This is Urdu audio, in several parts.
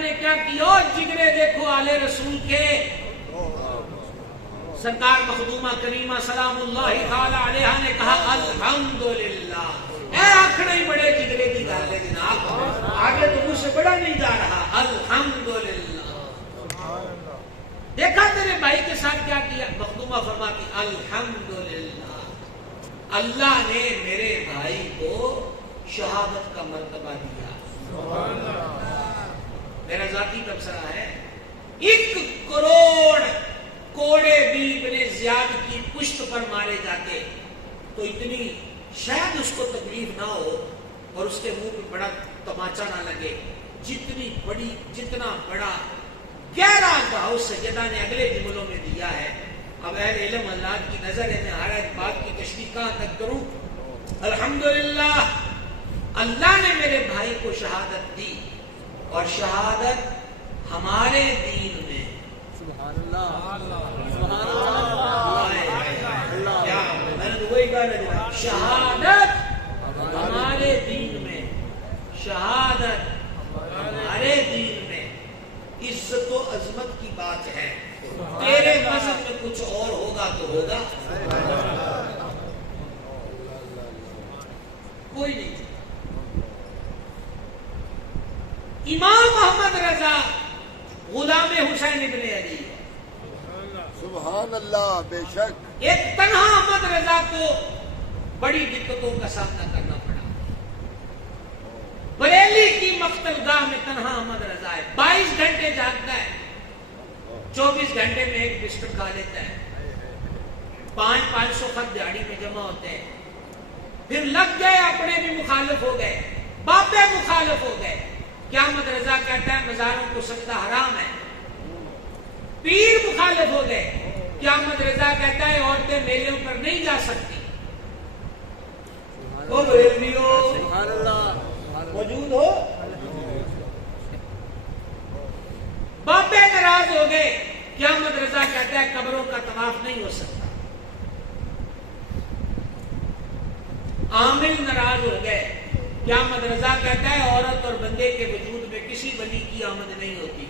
نے کیا کیا؟ اور جگرے دیکھو آل رسول کے، سرکار مخدومہ کریمہ سلام اللہ تعالی علیہا نے کہا الحمدللہ۔ اے آخر ہی بڑے جگرے کی گل ہے جناب، آگے تو مجھ سے بڑا نہیں جا رہا۔ الحمدللہ، دیکھا تیرے بھائی کے ساتھ کیا کیا؟ مخدومہ فرماتی الحمدللہ، اللہ نے میرے بھائی کو شہادت کا مرتبہ دیا۔ میرا ذاتی تبصرہ ہے، 1 کروڑ کوڑے بھی ابن زیاد کی پشت پر مارے جاتے تو اتنی شاید اس کو تکلیف نہ ہو اور اس کے منہ پہ بڑا تماچا نہ لگے، جتنا بڑا گہرا گھاؤ سیدہ نے اگلے جملوں میں دیا ہے۔ اب اہل علم اللہ کی نظر ہے، میں ہر ایک بات کی تشریح کہاں تک کروں؟ الحمدللہ، اللہ نے میرے بھائی کو شہادت دی، اور شہادت ہمارے دین میں، سبحان اللہ، سبحان اللہ، کیا میں نے وہی کہا، شہادت ہمارے دین میں، شہادت ہمارے دین میں عزت و عظمت کی بات ہے۔ تیرے مذہب میں کچھ اور ہوگا تو ہوگا، کوئی نہیں۔ امام محمد رضا غلام حسین ابن علی، سبحان اللہ، بے شک ایک تنہا احمد رضا کو بڑی دقتوں کا سامنا کرنا پڑا۔ بریلی کی مقتل گاہ میں تنہا احمد رضا ہے، 22 گھنٹے جاگتا ہے، 24 گھنٹے میں ایک بسکٹ کھا لیتا ہے، 500 خط دیہڑی میں جمع ہوتے ہیں۔ پھر لگ گئے، اپنے بھی مخالف ہو گئے، باپے مخالف ہو گئے۔ کیا احمد رضا کہتا ہے مزاروں کو سجدہ حرام ہے، پیر مخالف ہو گئے۔ کیا احمد رضا کہتا ہے عورتیں میلوں پر نہیں جا سکتی۔ او بریلویو، موجود ہو؟ باپے ناراض ہو گئے۔ کیا احمد رضا کہتا ہے قبروں کا طواف نہیں ہو سکتا۔ عامل ناراض ہو گئے۔ کیا احمد رضا کہتا ہے عورت اور بندے کے وجود میں کسی ولی کی آمد نہیں ہوتی۔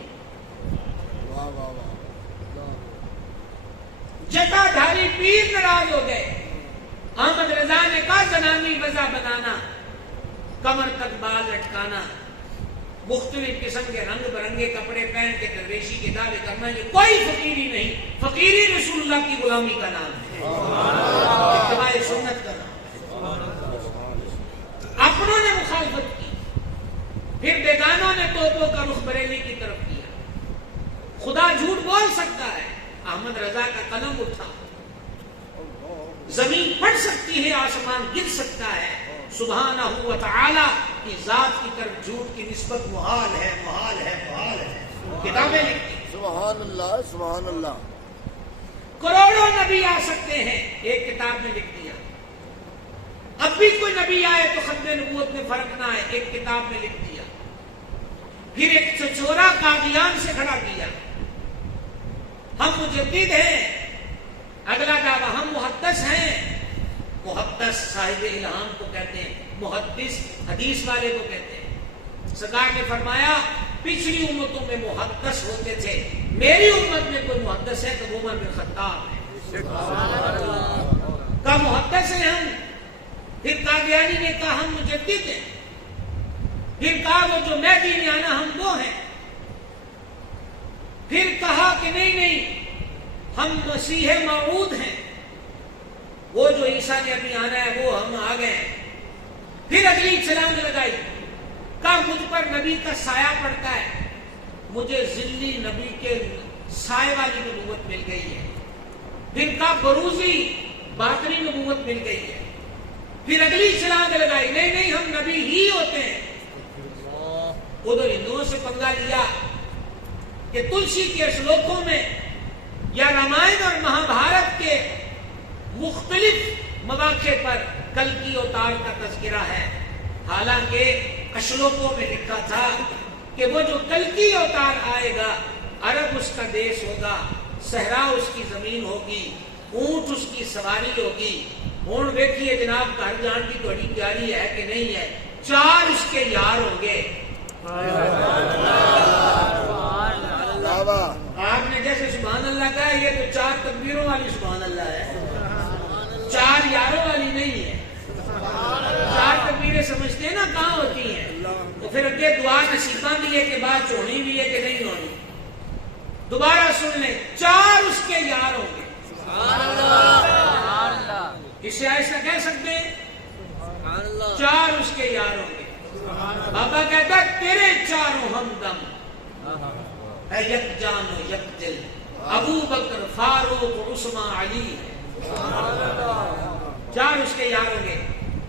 جٹا دھاری پیر ناراض ہو گئے۔ احمد رضا نے کہا زنانی وضع بنانا، کمر تک بال لٹکانا، مختلف قسم کے رنگ برنگے کپڑے پہن کے درویشی کے دعوے کرنا، یہ کوئی فقیری نہیں، فقیری رسول اللہ کی غلامی کا نام ہے، اتباع سنت کا نام۔ اپنوں نے مخالفت کی، پھر بیگانوں نے توپوں کا رخ بریلی کی طرف کیا۔ خدا جھوٹ بول سکتا ہے، احمد رضا کا قلم اٹھا، زمین پھٹ سکتی ہے، آسمان گر سکتا ہے، سبحانہ و تعالی کی ذات کی طرف جھوٹ کی نسبت محال ہے، محال ہے، محال ہے۔ کتابیں لکھتی، سبحان اللہ، سبحان اللہ۔ کروڑوں نبی آ سکتے ہیں، ایک کتاب میں لکھ دیا۔ اب بھی کوئی نبی آئے تو ختم نبوت میں فرق نہ ہے، ایک کتاب میں لکھ دیا۔ پھر ایک چچورا قادیان سے کھڑا کیا، ہم مجدد ہیں، اگلا دعویٰ ہم محدث ہیں۔ محدث صاحب الہام کو کہتے ہیں، محدث حدیث والے کو کہتے ہیں۔ سرکار نے فرمایا پچھلی امتوں میں محدث ہوتے تھے، میری امت میں کوئی محدث ہے تو عمر بن خطاب ہے، کا محدث ہیں ہم۔ پھر قادیانی نے کہا ہم مجدد ہیں، پھر کہا وہ جو مہدی نے آنا ہم وہ ہیں، پھر کہا کہ نہیں ہم مسیح موعود ہیں، وہ جو عیسیٰ نے ابھی آنا ہے وہ ہم آ گئے ہیں۔ پھر اگلی چھلانگ لگائی، کہا مجھ پر نبی کا سایہ پڑتا ہے، مجھے ذلی نبی کے سائے والی نبوت مل گئی ہے۔ پھر کہا بروزی باطنی نبوت مل گئی ہے۔ پھر اگلی چھلانگ لگائی، نہیں ہم نبی ہی ہوتے ہیں۔ ادھر ہندوؤں سے پنگا لیا کہ تلسی کے شلوکوں میں یا رامائن اور مہابھارت کے مختلف مواقع پر کلکی اوتار کا تذکرہ ہے، حالانکہ اشلوکوں میں لکھا تھا کہ وہ جو کلکی اوتار آئے گا عرب اس کا دیش ہوگا، صحرا اس کی زمین ہوگی، اونٹ اس کی سواری ہوگی۔ ہوں دیکھیے جناب گھر جان کی تھوڑی پیاری ہے کہ نہیں ہے، 4 اس کے یار ہوں گے۔ تکبیروں والی سبحان اللہ ہے، 4 یاروں والی نہیں ہے۔ 4 تکبیریں سمجھتے ہیں نا کہاں ہوتی ہیں، تو پھر اگے دعا نصیبہ بھی ہے کہ بات ہونی بھی ہے کہ نہیں ہونی۔ دوبارہ سن لیں، 4 اس کے یار ہوں گے۔ اسے ایسا کہہ سکتے ہیں 4 اس کے یار ہوں گے۔ بابا کہتا تیرے چاروں ہمدم ہے، یک جان و یک دل، ابو بکر فاروق عثمان علی ہے۔ 4 اس کے یار ہوں گے۔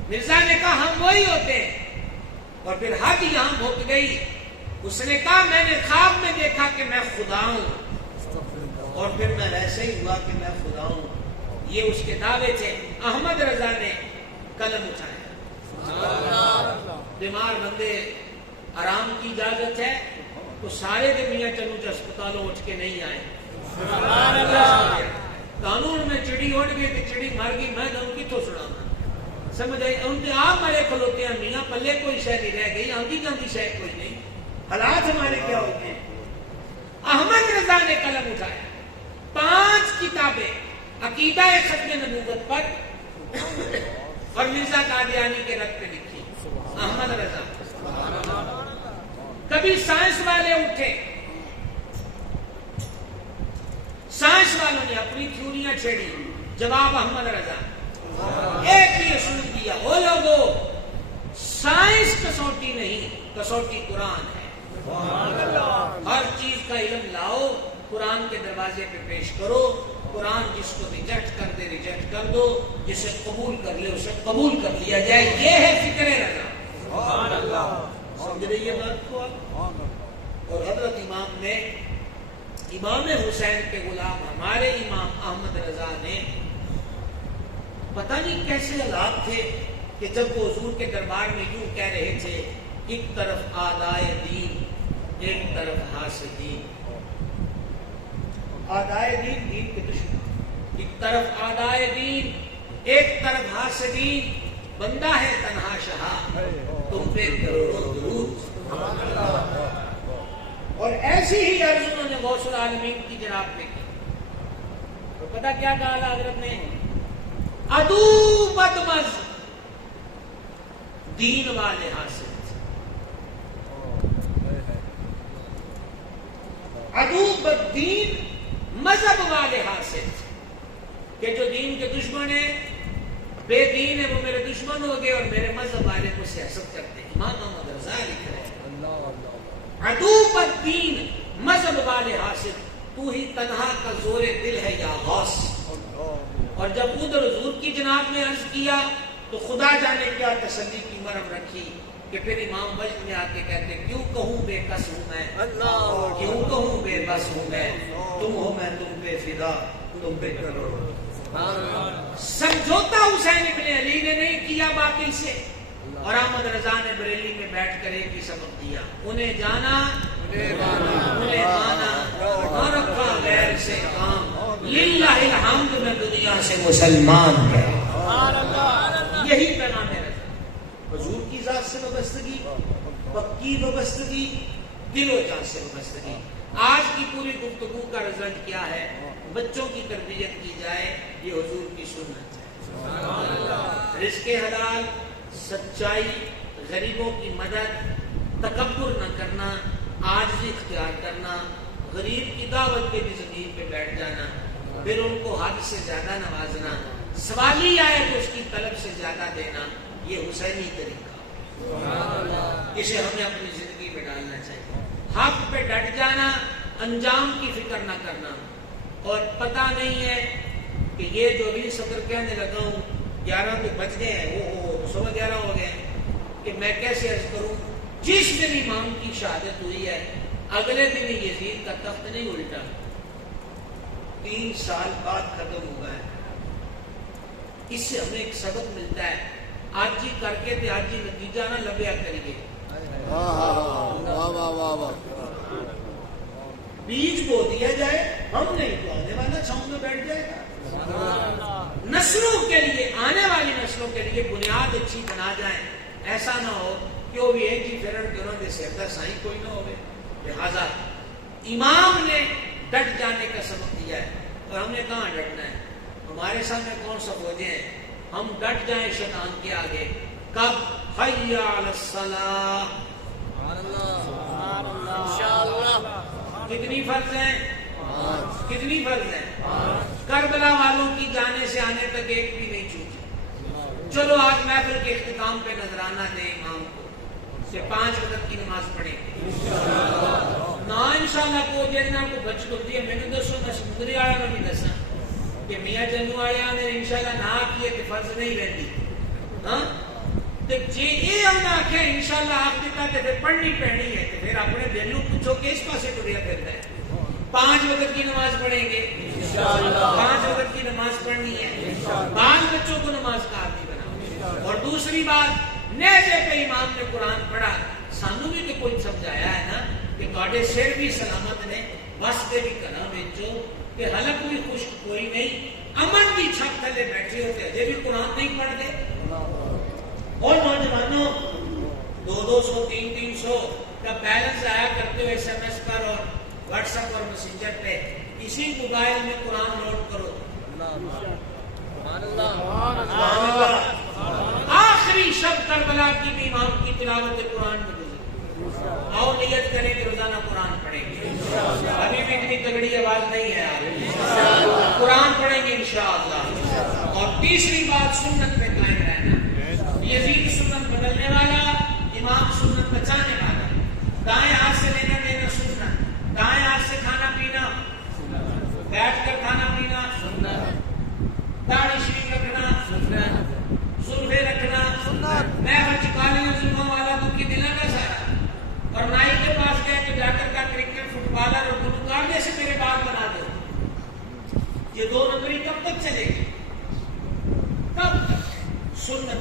مرزا نے کہا ہم وہی ہوتے ہیں، اور پھر حد یہاں بھوک گئی۔ اس نے کہا میں نے خواب میں دیکھا کہ میں خدا ہوں، اور پھر میں ویسے ہی ہوا کہ میں خدا ہوں۔ یہ اس کے دعوے تھے۔ احمد رضا نے قلم اٹھایا۔ بیمار بندے آرام کی اجازت ہے تو سارے دن میاں چنوچ اسپتالوں اٹھ کے نہیں آئے۔ قانون میں چڑی اڑ گئی تو چڑی مر گئی، میں ان کی تو سنانا سمجھ آئی۔ ان کے آپ مرے کھلوتے ہیں میاں، پلے کوئی شے نہیں رہ گئی، آندھی جاندھی شے کوئی نہیں۔ حالات ہمارے کیا ہوتے ہیں۔ احمد رضا نے قلم اٹھایا، 5 کتابیں عقیدہ ختم نبوت پر اور مرزا قادیانی کے رد پہ لکھی۔ احمد رضا۔ کبھی سائنس والے اٹھے، سائنس والوں نے اپنی تھیوریاں چھیڑی، جواب احمد رضا۔ ایک ہی اصول دیا، وہ لوگوں سائنس کسوٹی نہیں، کسوٹی قرآن ہے۔ ہر چیز کا علم لاؤ، قرآن کے دروازے پہ پیش کرو۔ قرآن جس کو ریجیکٹ کر دے ریجیکٹ کر دو، جسے قبول کر لے اسے قبول کر لیا جائے۔ یہ ہے فکر رضا۔ سمجھ رہی ہے بات کو آپ؟ اور حضرت امام نے، امام حسین کے غلام ہمارے امام احمد رضا نے، پتہ نہیں کیسے حالات تھے کہ جب وہ حضور کے دربار میں یوں کہہ رہے تھے، ایک طرف آدائے دین، ایک طرف حاسدین۔ آدائے دین، دین کے دشمن، ایک طرف آدائے دین، ایک طرف حاسدین۔ بندہ ہے تنہا شہا، تم پہ کروڑوں درود۔ اور ایسی ہی عرض انہوں نے غوث العالمین کی جناب پہ کی۔ تو پتہ کیا کہا حضرت نے؟ عدو بدمز دین والے حاسد، عدو بددین مذہب والے حاسد، کہ جو دین کے دشمن ہیں، بے دین ہے، وہ میرے دشمن ہو گئے، اور میرے مذہب والے مجھ سے حسد کرتے ہیں۔ امام احمد رضا لکھ رہے ہیں، عدو بددین مذہب والے حاسد، تو ہی تنہا کا زور دل ہے یا غوث۔ اور جب ادھر حضور کی جناب نے عرض کیا تو خدا جانے کیا تسلی کی مرم رکھی کہ پھر امام وجد میں آ کے کہتے کیوں کہوں بے کس ہوں میں، کیوں کہوں بے بس ہوں میں، تم ہو میں تم پہ فدا، تم پہ کروڑ۔ سمجھوتا حسین ابن علی نے نہیں کیا باقی سے، اور احمد رضا نے بریلی میں بیٹھ کر ایک ہی سبق دیا، انہیں جانا انہیں مانا، نہ رکھا غیر سے کام، للہ الحمد میں دنیا سے مسلمان ہے۔ یہی پیغام ہے حضور کی ذات سے وابستگی، پکی وابستگی، دل و جان سے وابستگی۔ آج کی پوری گفتگو کا رزلٹ کیا ہے؟ بچوں کی تربیت کی جائے، یہ حضور کی سنت ہے۔ رزق حلال، سچائی، غریبوں کی مدد، تکبر نہ کرنا، عاجزی اختیار کرنا، غریب کی دعوت پہ بھی زمین پہ بیٹھ جانا، پھر ان کو حد سے زیادہ نوازنا، سوالی آئے تو اس کی طلب سے زیادہ دینا، یہ حسینی طریقہ، اسے ہمیں اپنی زندگی میں ڈالنا چاہیے۔ حق پہ ڈٹ جانا، انجام کی فکر نہ کرنا، اور پتہ نہیں ہے کہ یہ جو بھی صدر کہنے لگا ہوں 11 تو بج گئے ہیں، وہ 11:15 ہو گئے ہیں، کہ میں کیسے عرض کروں۔ جس دن امام کی شہادت ہوئی ہے اگلے دن یزید کا تخت نہیں الٹا، 3 سال بعد ختم ہوا ہے۔ اس سے ہمیں ایک سبق ملتا ہے، آج ہی کر کے تے آج ہی نتیجہ نہ لبیا کریے۔ بیج بو دیا جائے، ہم نہیں تو آنے والا چھاؤں میں بیٹھ جائے گا۔ نسلوں کے لیے، آنے والی نسلوں کے لیے بنیاد اچھی بنا جائیں، ایسا نہ ہو کہ وہ بھی ایک ہی فرن کے انہوں نے سیدہ سائیں کوئی نہ ہوئے۔ لہذا امام نے ڈٹ جانے کا سبق دیا ہے، اور ہم نے کہاں ڈٹنا ہے؟ ہمارے سامنے کون سا فوجیں ہیں؟ ہم ڈٹ جائیں شیطان کے آگے. کب؟ حی علی الصلاۃ. کتنی فرض ہیں؟ کتنی فرض ہیں؟ کربلا والوں کی جانے سے آنے تک ایک بھی نہیں چھوٹی. چلو آج محفل کے اختتام پہ نذرانہ دیں امام کو کہ 5 وقت کی نماز پڑھیں نہ انشاءاللہ کو جنہ کو بچ کو دیا. میں نے دسو نہ سمندری آیا میں بھی دسا کہ میاں جنو آیا نے انشاءاللہ نہ کیے تو فرض نہیں رہتی. ہاں تو جی یہ ہم نے آخیا انشاءاللہ آپ دیتا تو پھر پڑھنی پڑنی ہے. تو پھر اپنے دل کو پوچھو کہ اس پاسے ٹریا پھرتا ہے. 5 وقت کی نماز پڑھیں گے انشاءاللہ. 5 وقت کی نماز پڑھنی ہے. بعض بچوں کو نماز کا عادی بناؤ. اور دوسری بات نیزے پہ امام نے قرآن پڑھا. سانو بھی تو کوئی سمجھایا ہے نا کہ تواڈے سر بھی سلامت نے بس دے بھی کنا وچوں کہ حلق بھی خشک کوئی نہیں. امن کی چھت تھلے بیٹھے ہوتے اجے بھی قرآن نہیں پڑھتے. اور نوجوانوں 200 300 کا بیلنس آیا کرتے ہوئے SMS پر اور واٹس ایپ اور میسنجر پہ اسی موبائل میں قرآن لوڈ کرو. آخری شب کربلا کی بھی امام کی تلاوت قرآن میں گزری. آؤ نیت کریں کہ روزانہ قرآن پڑھیں گے. ابھی بھی اتنی تگڑی آواز نہیں ہے. قرآن پڑھیں گے انشاءاللہ. اور تیسری بات سنت پہ قائم رہنا. یزید سنت بدلنے والا، امام سنت بچانے والا. دائیں ہاتھ سے لینا دینا سنت، دائیں ہاتھ سے کھانا پینا، بیٹھ کر کھانا پینا، داڑھی شریف رکھنا، زلفے رکھنا. میں چکالیوں زلفوں والا دکھی دلا کا سارا. اور نائی کے پاس گئے تو جا کر کا کرکٹ فٹ بالر اور گلوکار جیسے میرے بال بنا دو. یہ 2 نمبری کب تک چلے گی؟ کب تک؟ سنت